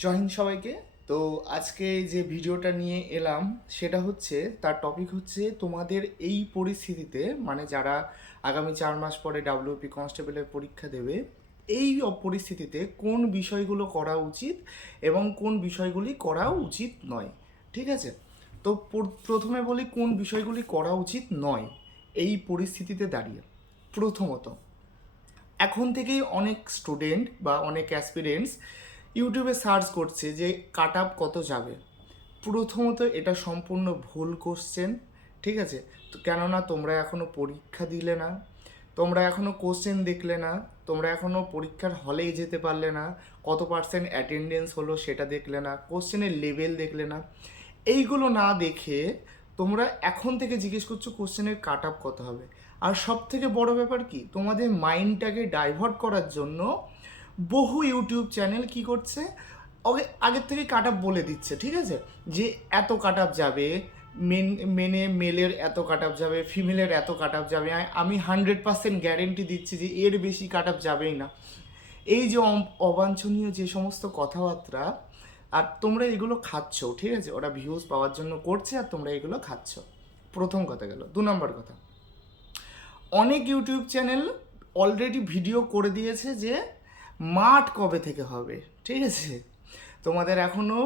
জয় হিন্দ সবাইকে। তো আজকে যে ভিডিওটা নিয়ে এলাম সেটা হচ্ছে, তার টপিক হচ্ছে তোমাদের এই পরিস্থিতিতে, মানে যারা আগামী 4 মাস পরে ডাব্লিউপি কনস্টেবলের পরীক্ষা দেবে, এই পরিস্থিতিতে কোন বিষয়গুলো করা উচিত এবং কোন বিষয়গুলি করা উচিত নয়। ঠিক আছে, তো প্রথমে বলি কোন বিষয়গুলি করা উচিত নয় এই পরিস্থিতিতে দাঁড়িয়ে। প্রথমত, এখন থেকেই অনেক স্টুডেন্ট বা অনেক অ্যাসপিরেন্টস ইউটিউবে সার্চ করছে যে কাট আপ কত যাবে। প্রথমত এটা সম্পূর্ণ ভুল কোশ্চেন। ঠিক আছে, তো কেননা তোমরা এখনও পরীক্ষা দিলে না, তোমরা এখনও কোশ্চেন দেখলে না, তোমরা এখনও পরীক্ষার হলেই যেতে পারলে না, কত পার্সেন্ট অ্যাটেন্ডেন্স হলো সেটা দেখলে না, কোশ্চেনের লেভেল দেখলে না। এইগুলো না দেখে তোমরা এখন থেকে জিজ্ঞেস করছো কোশ্চেনের কাট আপ কত হবে। আর সব থেকে বড় ব্যাপার কি, তোমাদের মাইন্ডটাকে ডাইভার্ট করার জন্য বহু ইউটিউব চ্যানেল কি করছে, আগের থেকে কাট আপ বলে দিচ্ছে। ঠিক আছে, যে এত কাট আপ যাবে, মেলের এত কাট আপ যাবে, ফিমেলের এত কাট আপ যাবে। আমি 100% গ্যারেন্টি দিচ্ছি যে এর বেশি কাট আপ যাবেই না। এই যে অবাঞ্ছনীয় যে সমস্ত কথাবার্তা, আর তোমরা এগুলো খাচ্ছ। ঠিক আছে, ওরা ভিউজ পাওয়ার জন্য করছে আর তোমরা এগুলো খাচ্ছ। প্রথম কথা গেল। 2 নম্বর কথা, অনেক ইউটিউব চ্যানেল অলরেডি ভিডিও করে দিয়েছে যে মাঠ কবে থেকে হবে। ঠিক আছে, তোমাদের এখনও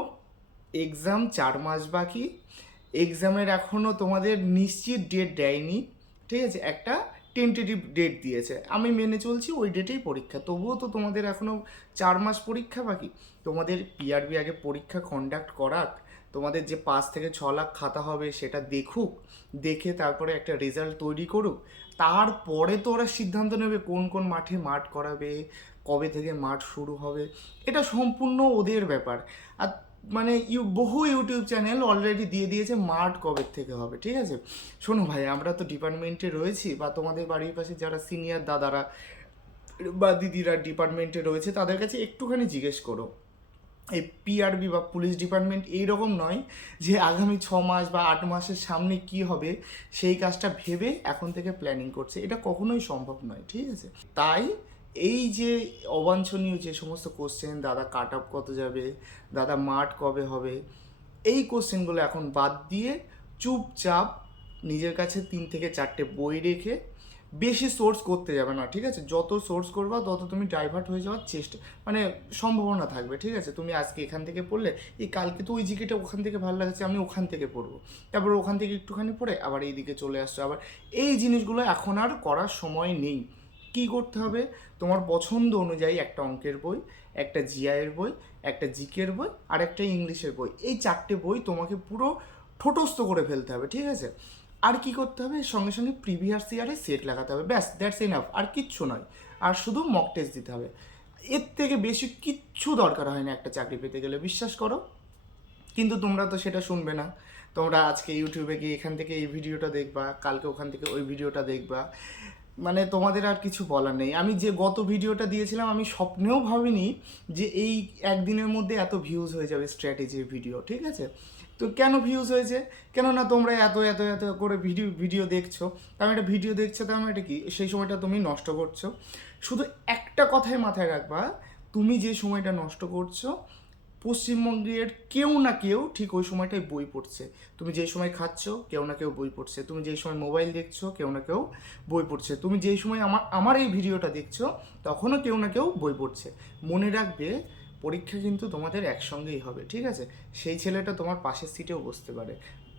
এক্সাম 4 মাস বাকি, এক্সামের এখনও তোমাদের নিশ্চিত ডেট দেয়নি। ঠিক আছে, একটা টেন্টেটিভ ডেট দিয়েছে, আমি মেনে চলছি ওই ডেটেই পরীক্ষা। তবুও তো তোমাদের এখনও 4 মাস পরীক্ষা বাকি। তোমাদের পিআরবি আগে পরীক্ষা কন্ডাক্ট করাক, তোমাদের যে 5 থেকে 6 লাখ খাতা হবে সেটা দেখুক, দেখে তারপরে একটা রেজাল্ট তৈরি করুক। তারপরে তো ওরা সিদ্ধান্ত নেবে কোন কোন মাঠে মাঠ করাবে, কবে থেকে মাঠ শুরু হবে। এটা সম্পূর্ণ ওদের ব্যাপার। আর মানে বহু ইউটিউব চ্যানেল অলরেডি দিয়ে দিয়েছে মাঠ কবে থেকে হবে। ঠিক আছে, শোনো ভাই, আমরা তো ডিপার্টমেন্টে রয়েছি, বা তোমাদের বাড়ির পাশে যারা সিনিয়র দাদারা বা দিদিরা ডিপার্টমেন্টে রয়েছে তাদের কাছে একটুখানি জিজ্ঞেস করো। এই পিআরবি বা পুলিশ ডিপার্টমেন্ট এইরকম নয় যে আগামী 6 মাস বা 8 মাসের সামনে কি হবে সেই কাজটা ভেবে এখন থেকে প্ল্যানিং করছে। এটা কখনোই সম্ভব নয়। ঠিক আছে, তাই এই যে অবাঞ্ছনীয় যে সমস্ত কোশ্চেন, দাদা কাট আপ কত যাবে, দাদা মাঠ কবে হবে, এই কোশ্চেনগুলো এখন বাদ দিয়ে চুপচাপ নিজের কাছে 3 থেকে 4টে বই রেখে বেশি সোর্স করতে যাবে না। ঠিক আছে, যত সোর্স করবা তত তুমি ডাইভার্ট হয়ে যাওয়ার চেষ্টা, মানে সম্ভাবনা থাকবে। ঠিক আছে, তুমি আজকে এখান থেকে পড়লে, এই কালকে তো ওই জিকেটা ওখান থেকে ভালো লাগছে, আমি ওখান থেকে পড়বো, তারপর ওখান থেকে একটুখানি পড়ে আবার এইদিকে চলে আসছো। আবার এই জিনিসগুলো এখন আর করার সময় নেই। কি করতে হবে, তোমার পছন্দ অনুযায়ী একটা অঙ্কের বই, একটা জিআইয়ের বই, একটা জিকের বই আর একটা ইংলিশের বই, এই 4টে বই তোমাকে পুরো ঠোঁটস্থ করে ফেলতে হবে। ঠিক আছে, আর কি করতে হবে, সঙ্গে সঙ্গে প্রিভিয়াস ইয়ারে সেট লাগাতে হবে, ব্যাস, দ্যাটস এনাফ। আর কিচ্ছু নয়। আর শুধু মক টেস্ট দিতে হবে। এর থেকে বেশি কিচ্ছু দরকার হয় না একটা চাকরি পেতে গেলে, বিশ্বাস করো। কিন্তু তোমরা তো সেটা শুনবে না। তোমরা আজকে ইউটিউবে গিয়ে এখান থেকে এই ভিডিওটা দেখবা, কালকে ওখান থেকে ওই ভিডিওটা দেখবা, মানে তোমাদের আর কিছু বলার নেই। আমি যে গত ভিডিওটা দিয়েছিলাম, আমি স্বপ্নেও ভাবিনি যে এই একদিনের মধ্যে এত ভিউজ হয়ে যাবে স্ট্র্যাটেজির ভিডিও। ঠিক আছে, তো কেন ভিউজ হয়েছে, কেননা তোমরা এত এত এত করে ভিডিও দেখছো। তার একটা ভিডিও দেখছো, তার মানে এটা কি, সেই সময়টা তুমি নষ্ট করছো। শুধু একটা কথাই মাথায় রাখবা, তুমি যে সময়টা নষ্ট করছো, পশ্চিমবঙ্গের কেউ না কেউ ঠিক ওই সময়টায় বই পড়ছে। তুমি যেই সময় খাচ্ছ, কেউ না কেউ বই পড়ছে। তুমি যেই সময় মোবাইল দেখছো, কেউ না কেউ বই পড়ছে। তুমি যেই সময় আমার এই ভিডিওটা দেখছো, তখনও কেউ না কেউ বই পড়ছে। মনে রাখবে, পরীক্ষা কিন্তু তোমাদের একসঙ্গেই হবে। ঠিক আছে, সেই ছেলেটা তোমার পাশের সিটেও বসতে পারে।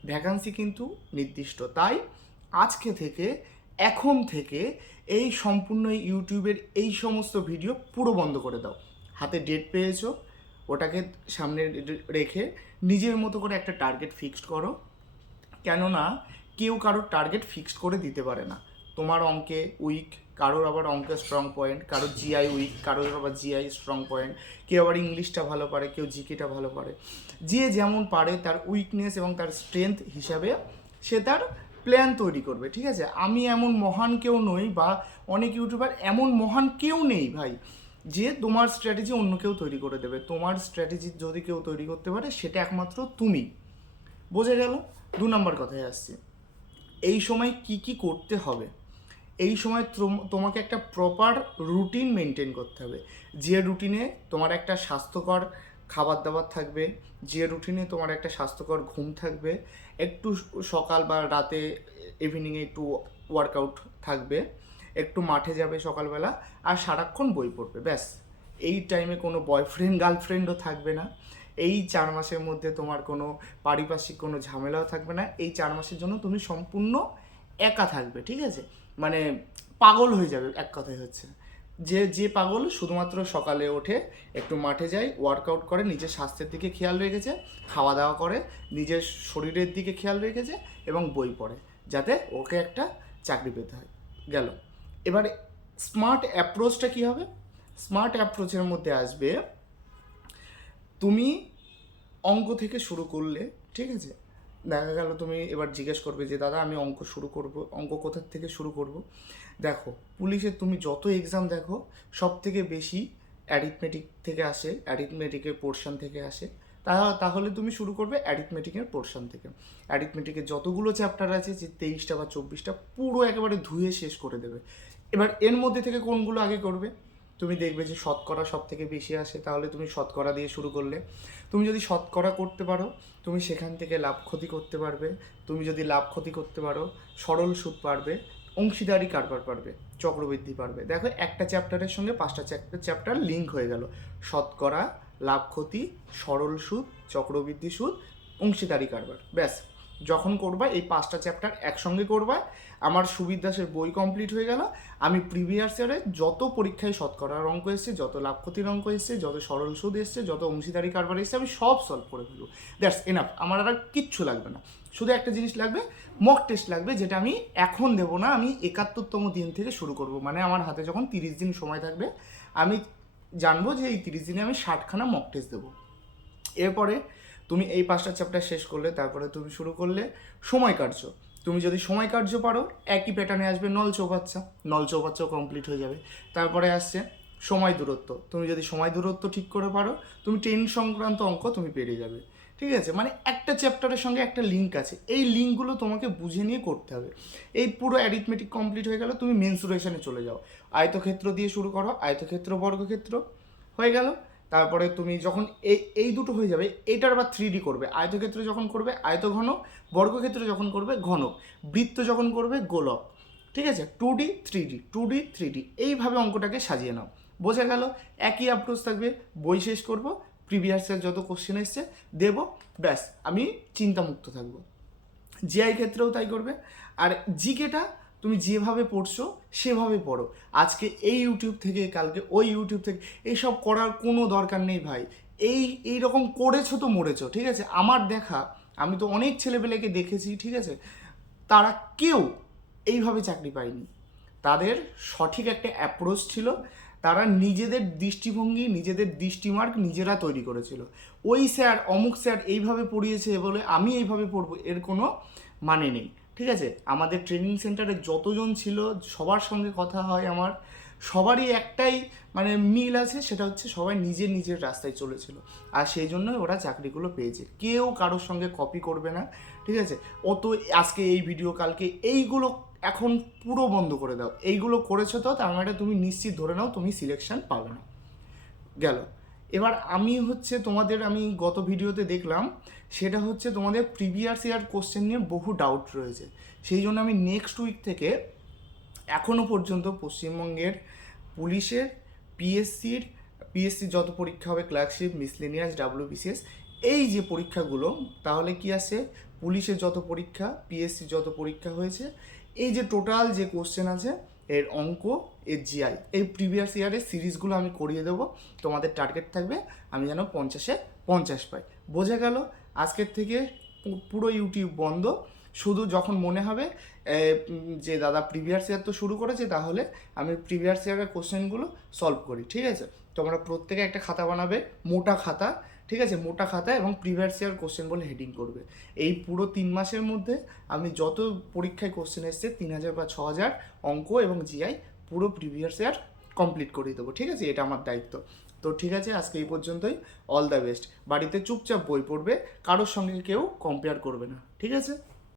ভ্যাকান্সি কিন্তু নির্দিষ্ট। তাই আজকে থেকে, এখন থেকে এই সম্পূর্ণ ইউটিউবের এই সমস্ত ভিডিও পুরো বন্ধ করে দাও। হাতে ডেট পেয়েছো, ওটাকে সামনে রেখে নিজের মতো করে একটা টার্গেট ফিক্সড করো। কেননা কেউ কারোর টার্গেট ফিক্সড করে দিতে পারে না। তোমার অঙ্কে উইক, কারোর আবার অঙ্কে স্ট্রং পয়েন্ট, কারোর জিআই উইক, কারোর আবার জিআই স্ট্রং পয়েন্ট, কেউ আবার ইংলিশটা ভালো পারে, কেউ জিকেটা ভালো পারে। যে যেমন পারে তার উইকনেস এবং তার স্ট্রেংথ হিসাবে সে তার প্ল্যান তৈরি করবে। ঠিক আছে, আমি এমন মহান কেউ নই, বা অনেক ইউটিউবার এমন মহান কেউ নেই ভাই যে তোমার স্ট্র্যাটেজি অন্য কেউ তৈরি করে দেবে। তোমার স্ট্র্যাটেজি যদি কেউ তৈরি করতে পারে, সেটা একমাত্র তুমি। বোঝা গেল? 2 নম্বর কথায় আসছি, এই সময় কি কি করতে হবে। এই সময় তোমাকে একটা প্রপার রুটিন মেনটেন করতে হবে, যে রুটিনে তোমার একটা স্বাস্থ্যকর খাবার দাবার থাকবে, যে রুটিনে তোমার একটা স্বাস্থ্যকর ঘুম থাকবে, একটু সকাল বা রাতে ইভিনিংয়ে একটু ওয়ার্কআউট থাকবে, একটু মাঠে যাবে সকালবেলা, আর সারাক্ষণ বই পড়বে, ব্যাস। এই টাইমে কোনো বয়ফ্রেন্ড গার্লফ্রেন্ডও থাকবে না। এই 4 মাসের মধ্যে তোমার কোনো পারিপার্শ্বিক কোনো ঝামেলাও থাকবে না। এই 4 মাসের জন্য তুমি সম্পূর্ণ একা থাকবে, ঠিক আছে? মানে পাগল হয়ে যাবে, এক কথায় হচ্ছে যে পাগল শুধুমাত্র সকালে ওঠে, একটু মাঠে যায়, ওয়ার্কআউট করে, নিজের স্বাস্থ্যের দিকে খেয়াল রেখেছে, খাওয়া দাওয়া করে, নিজের শরীরের দিকে খেয়াল রেখেছে এবং বই পড়ে, যাতে ওকে একটা চাকরি পেতে হয়। গেল। এবারে স্মার্ট অ্যাপ্রোচটা কী হবে? স্মার্ট অ্যাপ্রোচের মধ্যে আসবে, তুমি অঙ্ক থেকে শুরু করলে, ঠিক আছে? দেখা গেল তুমি এবার জিজ্ঞেস করবে যে দাদা আমি অঙ্ক শুরু করব, অঙ্ক কোথার থেকে শুরু করব? দেখো, পুলিশের তুমি যত এক্সাম দেখো, সব থেকে বেশি অ্যারিথমেটিক থেকে আসে, অ্যারিথমেটিকের পোর্শন থেকে আসে। তাহলে তুমি শুরু করবে অ্যারিথমেটিকের পোর্শন থেকে। অ্যারিথমেটিকের যতগুলো চ্যাপ্টার আছে, যে 23টা বা 24টা, পুরো একেবারে ধুয়ে শেষ করে দেবে। এবার এর মধ্যে থেকে কোনগুলো আগে করবে? তুমি দেখবে যে শতকরা সব থেকে বেশি আসে, তাহলে তুমি শতকরা দিয়ে শুরু করলে। তুমি যদি শতকরা করতে পারো, তুমি সেখান থেকে লাভ ক্ষতি করতে পারবে। তুমি যদি লাভ ক্ষতি করতে পারো, সরল সুদ পারবে, অংশীদারি কারবার পারবে, চক্রবৃদ্ধি পারবে। দেখো, একটা চ্যাপ্টারের সঙ্গে 5টা চ্যাপ্টার লিঙ্ক হয়ে গেল। শতকরা, লাভ ক্ষতি, সরল সুদ, চক্রবৃদ্ধি সুদ, অংশীদারি কারবার, ব্যাস। যখন করবা এই 5টা চ্যাপ্টার একসঙ্গে করবা, আমার সুবির দাসের বই কমপ্লিট হয়ে গেল। আমি প্রিভিয়াস ইয়ারে যত পরীক্ষায় শতকরার অঙ্ক এসছে, যত লাভ ক্ষতির অঙ্ক এসছে, যত সরল সুদ এসছে, যত অংশীদারি কারবার এসছে, আমি সব সলভ করে ফেলবো। That's enough. আমার আর কিচ্ছু লাগবে না। শুধু একটা জিনিস লাগবে, মক টেস্ট লাগবে, যেটা আমি এখন দেবো না, আমি 71তম দিন থেকে শুরু করব। মানে আমার হাতে যখন 30 দিন সময় থাকবে, আমি জানবো যে এই 30 দিনে আমি 60খানা মক টেস্ট দেবো। এরপরে তুমি এই 5টা চ্যাপ্টার শেষ করলে, তারপরে তুমি শুরু করলে সময় কার্য। তুমি যদি সময় কার্য পারো, একই প্যাটার্নে আসবে নল চৌবাচ্চা, নল চৌবাচ্চাও কমপ্লিট হয়ে যাবে। তারপরে আসছে সময় দূরত্ব। তুমি যদি সময় দূরত্ব ঠিক করে পারো, তুমি ট্রেন সংক্রান্ত অঙ্ক তুমি পেরিয়ে যাবে, ঠিক আছে? মানে একটা চ্যাপ্টারের সঙ্গে একটা লিঙ্ক আছে, এই লিঙ্কগুলো তোমাকে বুঝে নিয়ে করতে হবে। এই পুরো অ্যারিথমেটিক কমপ্লিট হয়ে গেল, তুমি মেন্সুরেশনে চলে যাও। আয়তক্ষেত্র দিয়ে শুরু করো, আয়তক্ষেত্র, বর্গক্ষেত্র হয়ে গেল। তারপরে তুমি যখন এই দুটো হয়ে যাবে, এটার আবার 3D করবে। আয়তক্ষেত্র যখন করবে আয়তঘন, বর্গক্ষেত্র যখন করবে ঘনক, বৃত্ত যখন করবে গোলক, ঠিক আছে? 2D 3D, 2D 3D, এইভাবে অঙ্কটাকে সাজিয়ে নাও। বোঝা গেল? একই অ্যাপ্রোচ থাকবে, বই শেষ করব, প্রিভিয়াসের যত কোশ্চেন এসছে দেবো, ব্যাস, আমি চিন্তামুক্ত থাকবো। জিআই ক্ষেত্রেও তাই করবে। আর জিকেটা তুমি যেভাবে পড়ছো সেভাবে পড়ো। আজকে এই ইউটিউব থেকে, কালকে ওই ইউটিউব থেকে, এইসব করার কোনো দরকার নেই ভাই। এই রকম করেছো তো মরেছো, ঠিক আছে? আমার দেখা, আমি তো অনেক ছেলেপেলেকে দেখেছি, ঠিক আছে? তারা কেউ এইভাবে চাকরি পায়নি। তাদের সঠিক একটা অ্যাপ্রোচ ছিল, তারা নিজেদের দৃষ্টিভঙ্গি, নিজেদের দৃষ্টিমার্ক নিজেরা তৈরি করেছিল। ওই স্যার, অমুক স্যার এইভাবে পড়িয়েছে বলে আমি এইভাবে পড়বো, এর কোনো মানে নেই, ঠিক আছে? আমাদের ট্রেনিং সেন্টারে যতজন ছিল, সবার সঙ্গে কথা হয় আমার, সবারই একটাই মানে মিল আছে, সেটা হচ্ছে সবাই নিজের নিজের রাস্তায় চলেছিল, আর সেই জন্যই ওরা চাকরিগুলো পেয়েছে। কেউ কারোর সঙ্গে কপি করবে না, ঠিক আছে? অত আজকে এই ভিডিও, কালকে এইগুলো এখন পুরো বন্ধ করে দাও। এইগুলো করেছো তো, তার মানে তুমি নিশ্চিত ধরে নাও তুমি সিলেকশন পাবে না। গেল। এবার আমি গত ভিডিওতে দেখলাম, সেটা হচ্ছে তোমাদের প্রিভিয়াস ইয়ার কোশ্চেন নিয়ে বহু ডাউট রয়েছে। সেই জন্য আমি নেক্সট উইক থেকে এখনও পর্যন্ত পশ্চিমবঙ্গের পুলিশের, পিএসসির যত পরীক্ষা হবে, ক্লার্কশিপ, মিসলেনিয়াস, WBCS, এই যে পরীক্ষাগুলো, তাহলে কি আছে, পুলিশের যত পরীক্ষা, পিএসসির যত পরীক্ষা হয়েছে, এই যে টোটাল যে কোশ্চেন আছে, এর অঙ্ক, এর জিআই, এই প্রিভিয়াস ইয়ারের সিরিজগুলো আমি করিয়ে দেবো। তোমাদের টার্গেট থাকবে আমি যেন 50-এ 50 পাই। বোঝা গেল? আজকের থেকে পুরো ইউটিউব বন্ধ। শুধু যখন মনে হবে যে দাদা প্রিভিয়াস ইয়ার তো শুরু করেছে, তাহলে আমি প্রিভিয়াস ইয়ারের কোশ্চেনগুলো সলভ করি, ঠিক আছে? তোমরা প্রত্যেকে একটা খাতা বানাবে, মোটা খাতা, ঠিক আছে? মোটা খাতা, এবং প্রিভিয়াস ইয়ার কোশ্চেন বলে হেডিং করবে। এই পুরো 3 মাসের মধ্যে আমি যত পরীক্ষায় কোশ্চেন এসছে, 3000 বা 6000 অঙ্ক এবং জিআই পুরো প্রিভিয়াস ইয়ার কমপ্লিট করে দেবো, ঠিক আছে? এটা আমার দায়িত্ব। তো ঠিক আছে, আজকে এই পর্যন্তই। All the best. বাড়িতে চুপচাপ বই পড়বে, কারোর সঙ্গে কেউ কম্পেয়ার করবে না, ঠিক আছে?